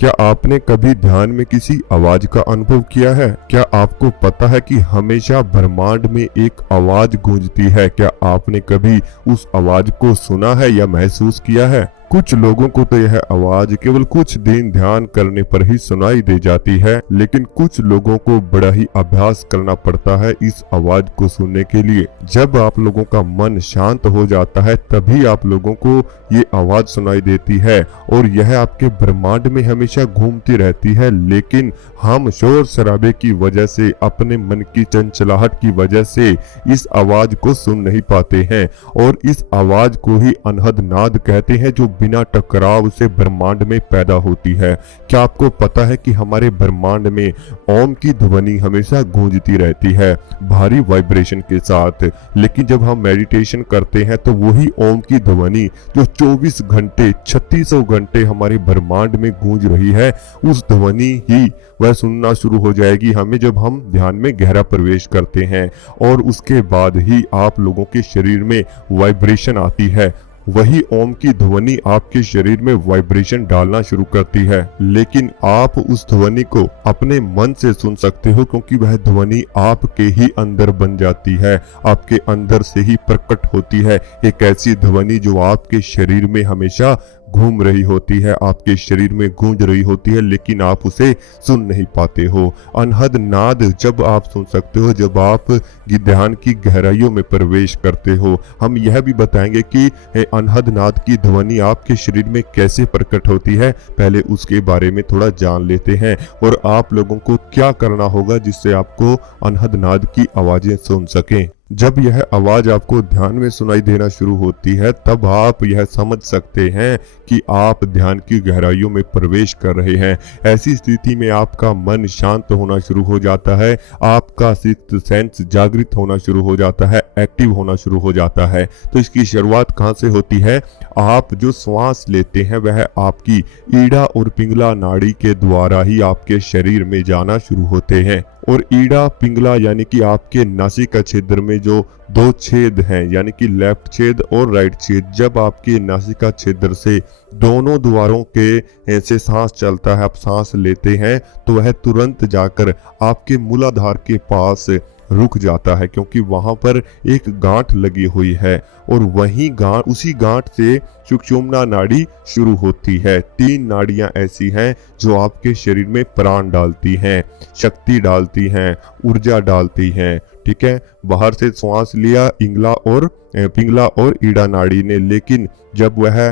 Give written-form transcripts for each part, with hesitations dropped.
क्या आपने कभी ध्यान में किसी आवाज का अनुभव किया है? क्या आपको पता है कि हमेशा ब्रह्मांड में एक आवाज गूंजती है? क्या आपने कभी उस आवाज को सुना है या महसूस किया है? कुछ लोगों को तो यह आवाज केवल कुछ दिन ध्यान करने पर ही सुनाई दे जाती है, लेकिन कुछ लोगों को बड़ा ही अभ्यास करना पड़ता है इस आवाज को सुनने के लिए। जब आप लोगों का मन शांत हो जाता है तभी आप लोगों को ये आवाज सुनाई देती है और यह आपके ब्रह्मांड में हमेशा घूमती रहती है, लेकिन हम शोर शराबे की वजह से, अपने मन की चंचलाहट की वजह से इस आवाज को सुन नहीं पाते हैं और इस आवाज को ही अनहद नाद कहते हैं, जो बिना टकराव से ब्रह्मांड में पैदा होती है। क्या आपको पता है कि हमारे ब्रह्मांड में ओम की ध्वनि हमेशा गूंजती रहती है भारी वाइब्रेशन के साथ, लेकिन जब हम मेडिटेशन करते हैं तो वही ओम की ध्वनि जो 24 घंटे 3600 घंटे हमारे ब्रह्मांड में गूंज रही है, उस ध्वनि ही वह सुनना शुरू हो जाएगी हमें जब हम ध्यान में गहरा प्रवेश करते हैं, और उसके बाद ही आप लोगों के शरीर में वाइब्रेशन आती है। वही ओम की ध्वनि आपके शरीर में वाइब्रेशन डालना शुरू करती है, लेकिन आप उस ध्वनि को अपने मन से सुन सकते हो, क्योंकि वह ध्वनि आपके ही अंदर बन जाती है, आपके अंदर से ही प्रकट होती है। एक ऐसी ध्वनि जो आपके शरीर में हमेशा घूम रही होती है, आपके शरीर में गूंज रही होती है, लेकिन आप उसे सुन नहीं पाते हो। अनहद नाद जब आप सुन सकते हो जब आप ध्यान की गहराइयों में प्रवेश करते हो। हम यह भी बताएंगे कि अनहद नाद की ध्वनि आपके शरीर में कैसे प्रकट होती है, पहले उसके बारे में थोड़ा जान लेते हैं और आप लोगों को क्या करना होगा जिससे आपको अनहद नाद की आवाजें सुन सकें। जब यह आवाज आपको ध्यान में सुनाई देना शुरू होती है तब आप यह समझ सकते हैं कि आप ध्यान की गहराइयों में प्रवेश कर रहे हैं। ऐसी स्थिति में आपका मन शांत होना शुरू हो जाता है, आपका सिक्स्थ सेंस जागृत होना शुरू हो जाता है, एक्टिव होना शुरू हो जाता है। तो इसकी शुरुआत कहाँ से होती है? आप जो श्वास लेते हैं वह आपकी ईड़ा और पिंगला नाड़ी के द्वारा ही आपके शरीर में जाना शुरू होते हैं, और ईड़ा पिंगला यानी कि आपके नासिका छिद्र में जो दो छेद हैं, यानी कि लेफ्ट छेद और राइट छेद, जब आपके नासिका छिद्र से दोनों द्वारों के से सांस चलता है, आप सांस लेते हैं तो वह तुरंत जाकर आपके मूलाधार के पास रुक जाता है, क्योंकि वहां पर एक गांठ लगी हुई है और वही गांठ, उसी गांठ से सुषुम्ना नाड़ी शुरू होती है। 3 नाड़ियां ऐसी हैं जो आपके शरीर में प्राण डालती हैं, शक्ति डालती हैं, ऊर्जा डालती हैं। ठीक है, बाहर से श्वास लिया इंगला और पिंगला और ईड़ा नाड़ी ने, लेकिन जब वह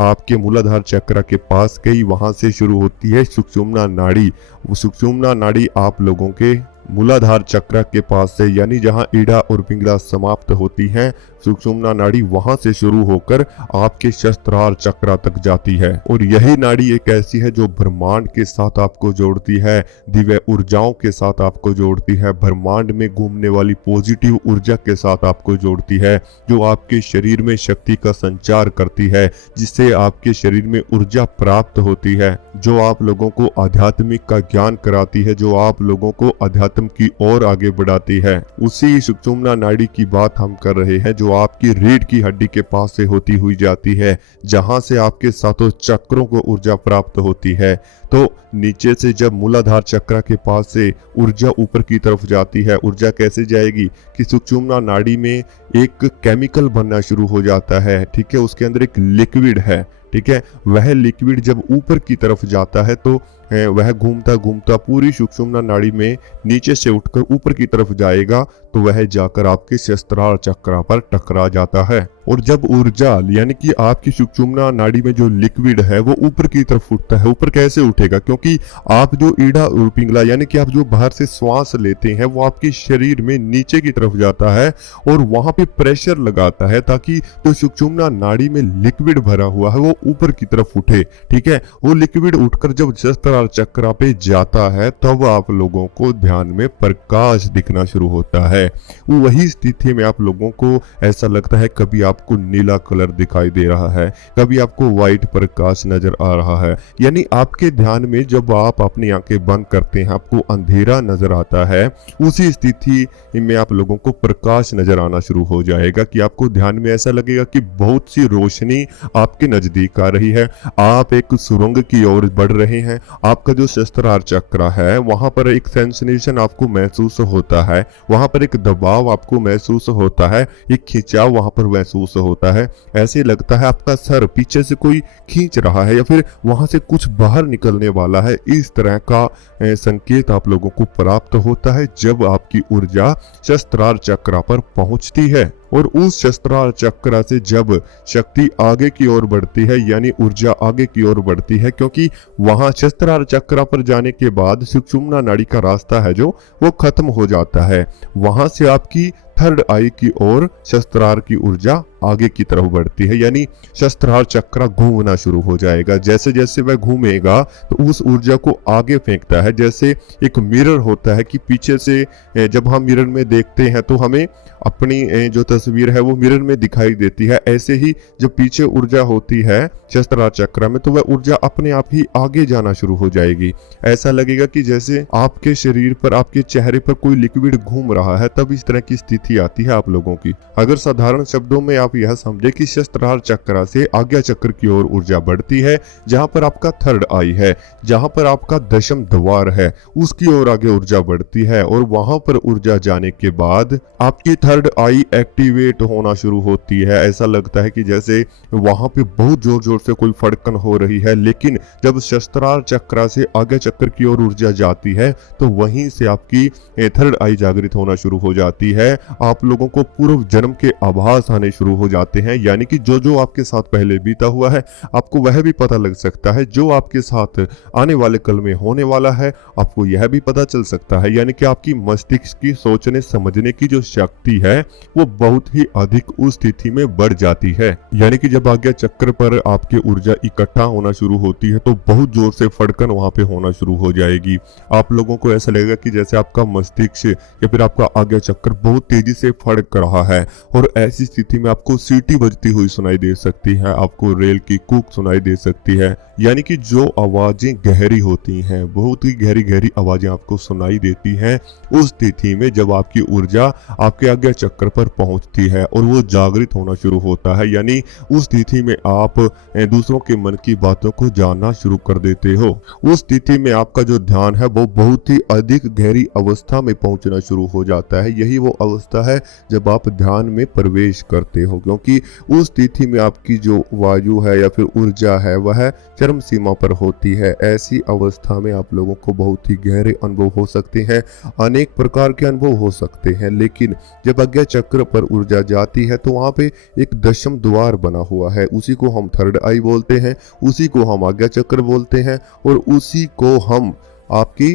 आपके मूलाधार चक्र के पास गई, वहां से शुरू होती है सुषुम्ना नाड़ी। वो सुषुम्ना नाड़ी आप लोगों के मूलाधार चक्र के पास से, यानी जहां ईड़ा और पिंगला समाप्त होती हैं, सुषुम्ना नाड़ी वहां से शुरू होकर आपके शस्त्रार चक्र तक जाती है। और यही नाड़ी एक ऐसी है जो ब्रह्मांड के साथ आपको जोड़ती है, दिव्य ऊर्जाओं के साथ आपको जोड़ती है, ब्रह्मांड में घूमने वाली पॉजिटिव ऊर्जा के साथ आपको जोड़ती है, जो आपके शरीर में शक्ति का संचार करती है, जिससे आपके शरीर में ऊर्जा प्राप्त होती है, जो आप लोगों को आध्यात्मिक का ज्ञान कराती है, जो आप लोगों को अध्यात्म की ओर आगे बढ़ाती है। उसी सुषुम्ना नाड़ी की बात हम कर रहे हैं, जो आपकी रीढ़ की हड्डी के पास से होती हुई जाती है, जहां से आपके सातों चक्रों को ऊर्जा प्राप्त होती है। तो नीचे से जब मूलाधार चक्र के पास से ऊर्जा ऊपर की तरफ जाती है, ऊर्जा कैसे जाएगी कि सुषुम्ना नाड़ी में एक केमिकल बनना शुरू हो जाता है। ठीक है, उसके अंदर एक लिक्विड है। ठीक है, वह लिक्विड जब ऊपर की तरफ जाता है तो वह घूमता घूमता पूरी सुषुम्ना नाड़ी में नीचे से उठकर ऊपर की तरफ जाएगा, तो वह जाकर आपके शस्त्रार चक्र पर टकरा जाता है। और जब ऊर्जा यानी कि आपकी सुषुम्ना नाड़ी में जो लिक्विड है वो ऊपर की तरफ उठता है, ऊपर कैसे उठेगा? क्योंकि आप जो ईड़ा और पिंगला यानी कि आप जो बाहर से श्वास लेते हैं वो आपके शरीर में नीचे की तरफ जाता है और वहां पे प्रेशर लगाता है, ताकि जो सुषुम्ना नाड़ी में लिक्विड भरा हुआ है वो ऊपर की तरफ उठे। ठीक है, वो लिक्विड उठकर जब शस्त्रार सहस्त्रार चक्र पे जाता है तब आप लोगों को ध्यान में प्रकाश दिखना शुरू होता है। वही स्थिति में आप लोगों को ऐसा लगता है, कभी आपको नीला कलर दिखाई दे रहा है, कभी आपको व्हाइट प्रकाश नजर आ रहा है। यानी आपके ध्यान में जब आप अपनी आंखें बंद करते हैं आपको अंधेरा नजर आता है, उसी स्थिति में आप लोगों को प्रकाश नजर आना शुरू हो जाएगा कि आपको ध्यान में ऐसा लगेगा कि बहुत सी रोशनी आपके नजदीक आ रही है, आप एक सुरंग की ओर बढ़ रहे हैं। आपका जो सहस्त्रार चक्र है वहां पर एक सेंसेशन आपको महसूस होता है, वहां पर एक दबाव आपको महसूस होता है, एक खिंचाव वहां पर महसूस होता है। ऐसे लगता है आपका सर पीछे से कोई खींच रहा है या फिर वहां से कुछ बाहर निकलने वाला है। इस तरह का संकेत आप लोगों को प्राप्त होता है जब आपकी ऊर्जा सहस्त्रार चक्र पर पहुंचती है। और उस सहस्त्रार चक्र से जब शक्ति आगे की ओर बढ़ती है, यानी ऊर्जा आगे की ओर बढ़ती है, क्योंकि वहां सहस्त्रार चक्र पर जाने के बाद सुषुम्ना नाड़ी का रास्ता है जो वो खत्म हो जाता है। वहां से आपकी थर्ड आई की ओर सहस्त्रार की ऊर्जा आगे की तरफ बढ़ती है, यानी सहस्त्रार चक्र घूमना शुरू हो जाएगा। जैसे जैसे वह घूमेगा तो उस ऊर्जा को आगे फेंकता है। जैसे एक मिरर होता है कि पीछे से जब हम मिरर में देखते हैं तो हमें अपनी जो तस्वीर है वो मिरर में दिखाई देती है। ऐसे ही जब पीछे ऊर्जा होती है सहस्त्रार चक्र में तो वह ऊर्जा अपने आप ही आगे जाना शुरू हो जाएगी। ऐसा लगेगा कि जैसे आपके शरीर पर, आपके चेहरे पर कोई लिक्विड घूम रहा है, तब इस तरह की स्थिति आती है आप लोगों की। अगर साधारण शब्दों में आप यह समझे कि सहस्त्रार चक्र से आज्ञा चक्र की ओर ऊर्जा बढ़ती है, जहां पर आपका थर्ड आई है, जहां पर आपका दशम द्वार है, उसकी ओर आगे ऊर्जा बढ़ती है। और वहां पर ऊर्जा जाने के बाद आपकी थर्ड आई एक्टिवेट होना शुरू होती है। ऐसा लगता है कि जैसे वहां पे बहुत जोर जोर से कोई फड़कन हो रही है, लेकिन जब सहस्त्रार चक्र से आज्ञा चक्र की ओर ऊर्जा जाती है तो वहीं से आपकी थर्ड आई जागृत होना शुरू हो जाती है। आप लोगों को पूर्व जन्म के आभास आने शुरू हो जाते हैं, यानी कि जो जो आपके साथ पहले बीता हुआ है आपको वह भी पता लग सकता है, जो आपके साथ आने वाले कल में होने वाला है आपको यह भी पता चल सकता है। यानी कि आपकी मस्तिष्क की सोचने समझने की जो शक्ति है वो बहुत ही अधिक उस स्थिति में बढ़ जाती है। यानी कि जब आज्ञा चक्र पर आपकी ऊर्जा इकट्ठा होना शुरू होती है तो बहुत जोर से फड़कन वहां पे होना शुरू हो जाएगी। आप लोगों को ऐसा लगेगा कि जैसे आपका मस्तिष्क या फिर आपका आज्ञा चक्र बहुत तेजी से फड़क रहा है। और ऐसी स्थिति में आपको सीटी बजती हुई सुनाई दे सकती है, आपको रेल की कूक सुनाई दे सकती है। यानी कि जो आवाजें गहरी होती हैं, बहुत ही गहरी गहरी आवाजें आपको सुनाई देती हैं, उस स्थिति में जब आपकी ऊर्जा आपके आज्ञा चक्र पर पहुंचती है और वो जागृत होना शुरू होता है, यानी उस स्थिति में आप दूसरों के मन की बातों को जानना शुरू कर देते हो। उस स्थिति में आपका जो ध्यान है वो बहुत ही अधिक गहरी अवस्था में पहुंचना शुरू हो जाता है। यही वो अवस्था है जब आप ध्यान में प्रवेश करते हो, क्योंकि उस स्थिति में आपकी जो वायु है या फिर ऊर्जा है वह चरम सीमा पर होती है। ऐसी अवस्था में आप लोगों को बहुत ही गहरे अनुभव हो सकते हैं, अनेक प्रकार के अनुभव हो सकते हैं। लेकिन जब आज्ञा चक्र पर ऊर्जा जाती है तो वहां पे एक दशम द्वार बना हुआ है, उसी को हम थर्ड आई बोलते हैं, उसी को हम आज्ञा चक्र बोलते हैं और उसी को हम आपकी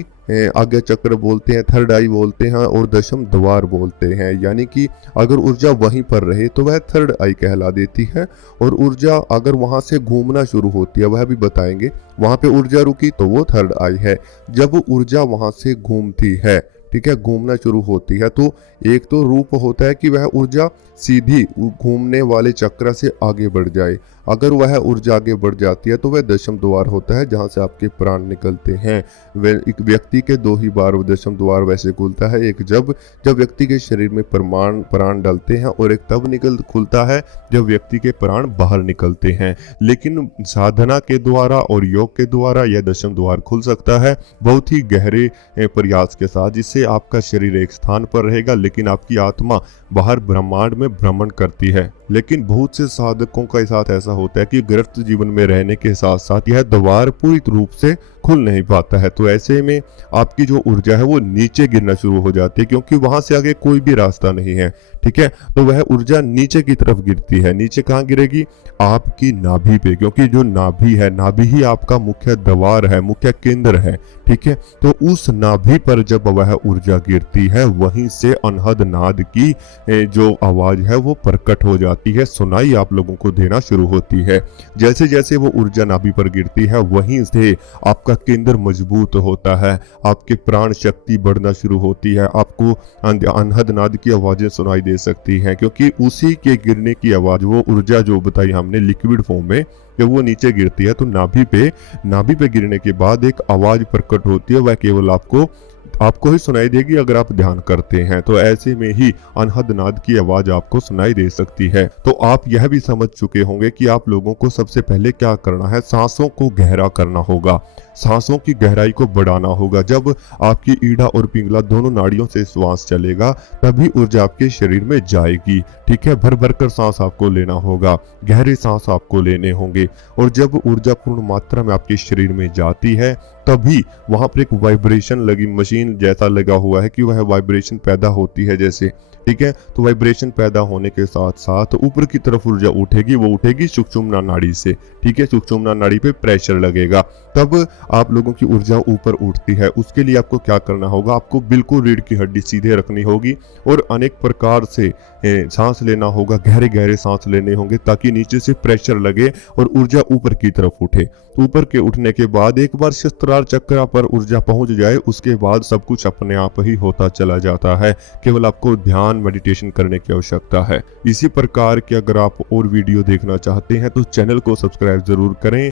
आज्ञा चक्र बोलते हैं, थर्ड आई बोलते हैं और दशम द्वार बोलते हैं। यानी कि अगर ऊर्जा वहीं पर रहे तो वह थर्ड आई कहला देती है, और ऊर्जा अगर वहां से घूमना शुरू होती है, वह भी बताएंगे, वहां पे ऊर्जा रुकी तो वो थर्ड आई है। जब ऊर्जा वहां से घूमती है, ठीक है, घूमना शुरू होती है, तो एक तो रूप होता है कि वह ऊर्जा सीधी घूमने वाले चक्र से आगे बढ़ जाए। अगर वह ऊर्जा आगे बढ़ जाती है तो वह दशम द्वार होता है जहां से आपके प्राण निकलते हैं। एक व्यक्ति के दो ही बार दशम द्वार वैसे खुलता है, एक जब व्यक्ति के शरीर में प्राण डलते हैं, और एक तब खुलता है जब व्यक्ति के प्राण बाहर निकलते हैं। लेकिन साधना के द्वारा और योग के द्वारा यह दशम द्वार खुल सकता है बहुत ही गहरे प्रयास के साथ, जिससे आपका शरीर एक स्थान पर रहेगा लेकिन आपकी आत्मा बाहर ब्रह्मांड में भ्रमण करती है। लेकिन बहुत से साधकों के साथ ऐसा होता है कि गृहस्थ जीवन में रहने के साथ साथ यह द्वार पूरी रूप से खुल नहीं पाता है, तो ऐसे में आपकी जो ऊर्जा है वो नीचे गिरना शुरू हो जाती है, क्योंकि वहां से आगे कोई भी रास्ता नहीं है। ठीक है, तो वह ऊर्जा नीचे की तरफ गिरती है। नीचे कहाँ गिरेगी? आपकी नाभि पे, क्योंकि जो नाभि है, नाभि ही आपका मुख्य द्वार है, मुख्य केंद्र है। ठीक है, तो उस नाभि पर जब वह ऊर्जा गिरती है, वहीं से अनहद नाद की जो आवाज है वो प्रकट हो जाती है, सुनाई आप लोगों को देना शुरू होती है। जैसे जैसे वो ऊर्जा नाभि पर गिरती है, वहीं से आपका केंद्र मजबूत होता है, आपके प्राण शक्ति बढ़ना शुरू होती है, आपको अनहद नाद की आवाजें सुनाई दे सकती हैं, क्योंकि उसी के गिरने की आवाज, वो ऊर्जा जो बताई हमने लिक्विड फॉर्म में, जब वो नीचे गिरती है तो नाभि पे गिरने के बाद एक आवाज प्रकट होती है, वह केवल आपको ही सुनाई देगी अगर आप ध्यान करते हैं। तो ऐसे में ही अनहद नाद की आवाज आपको सुनाई दे सकती है। तो आप यह भी समझ चुके होंगे कि आप लोगों को सबसे पहले क्या करना है, सांसों को गहरा करना होगा, सांसों की गहराई को बढ़ाना होगा। जब आपकी ईड़ा और पिंगला दोनों नाड़ियों से श्वास चलेगा, तभी ऊर्जा आपके शरीर में जाएगी। ठीक है, भर भर कर सांस आपको लेना होगा, गहरे सांस आपको लेने होंगे। और जब ऊर्जा पूर्ण मात्रा में आपके शरीर में जाती है, तभी वहां पर एक वाइब्रेशन लगी, मशीन जैसा लगा हुआ है कि वह वाइब्रेशन पैदा होती है जैसे। ठीक है, तो वाइब्रेशन पैदा होने के साथ साथ ऊपर की तरफ ऊर्जा उठेगी, वो उठेगी सुषुम्ना नाड़ी से। ठीक है, सुषुम्ना नाड़ी पे प्रेशर लगेगा, तब आप लोगों की ऊर्जा ऊपर उठती है। उसके लिए आपको क्या करना होगा, आपको बिल्कुल रीढ़ की हड्डी सीधे रखनी होगी और अनेक प्रकार से सांस लेना होगा, गहरे गहरे सांस लेने होंगे, ताकि नीचे से प्रेशर लगे और ऊर्जा ऊपर की तरफ उठे। ऊपर के उठने के बाद एक बार सहस्त्रार चक्र पर ऊर्जा पहुंच जाए, उसके बाद सब कुछ अपने आप ही होता चला जाता है। केवल आपको ध्यान मेडिटेशन करने की आवश्यकता है। इसी प्रकार के अगर आप और वीडियो देखना चाहते हैं तो चैनल को सब्सक्राइब जरूर करें।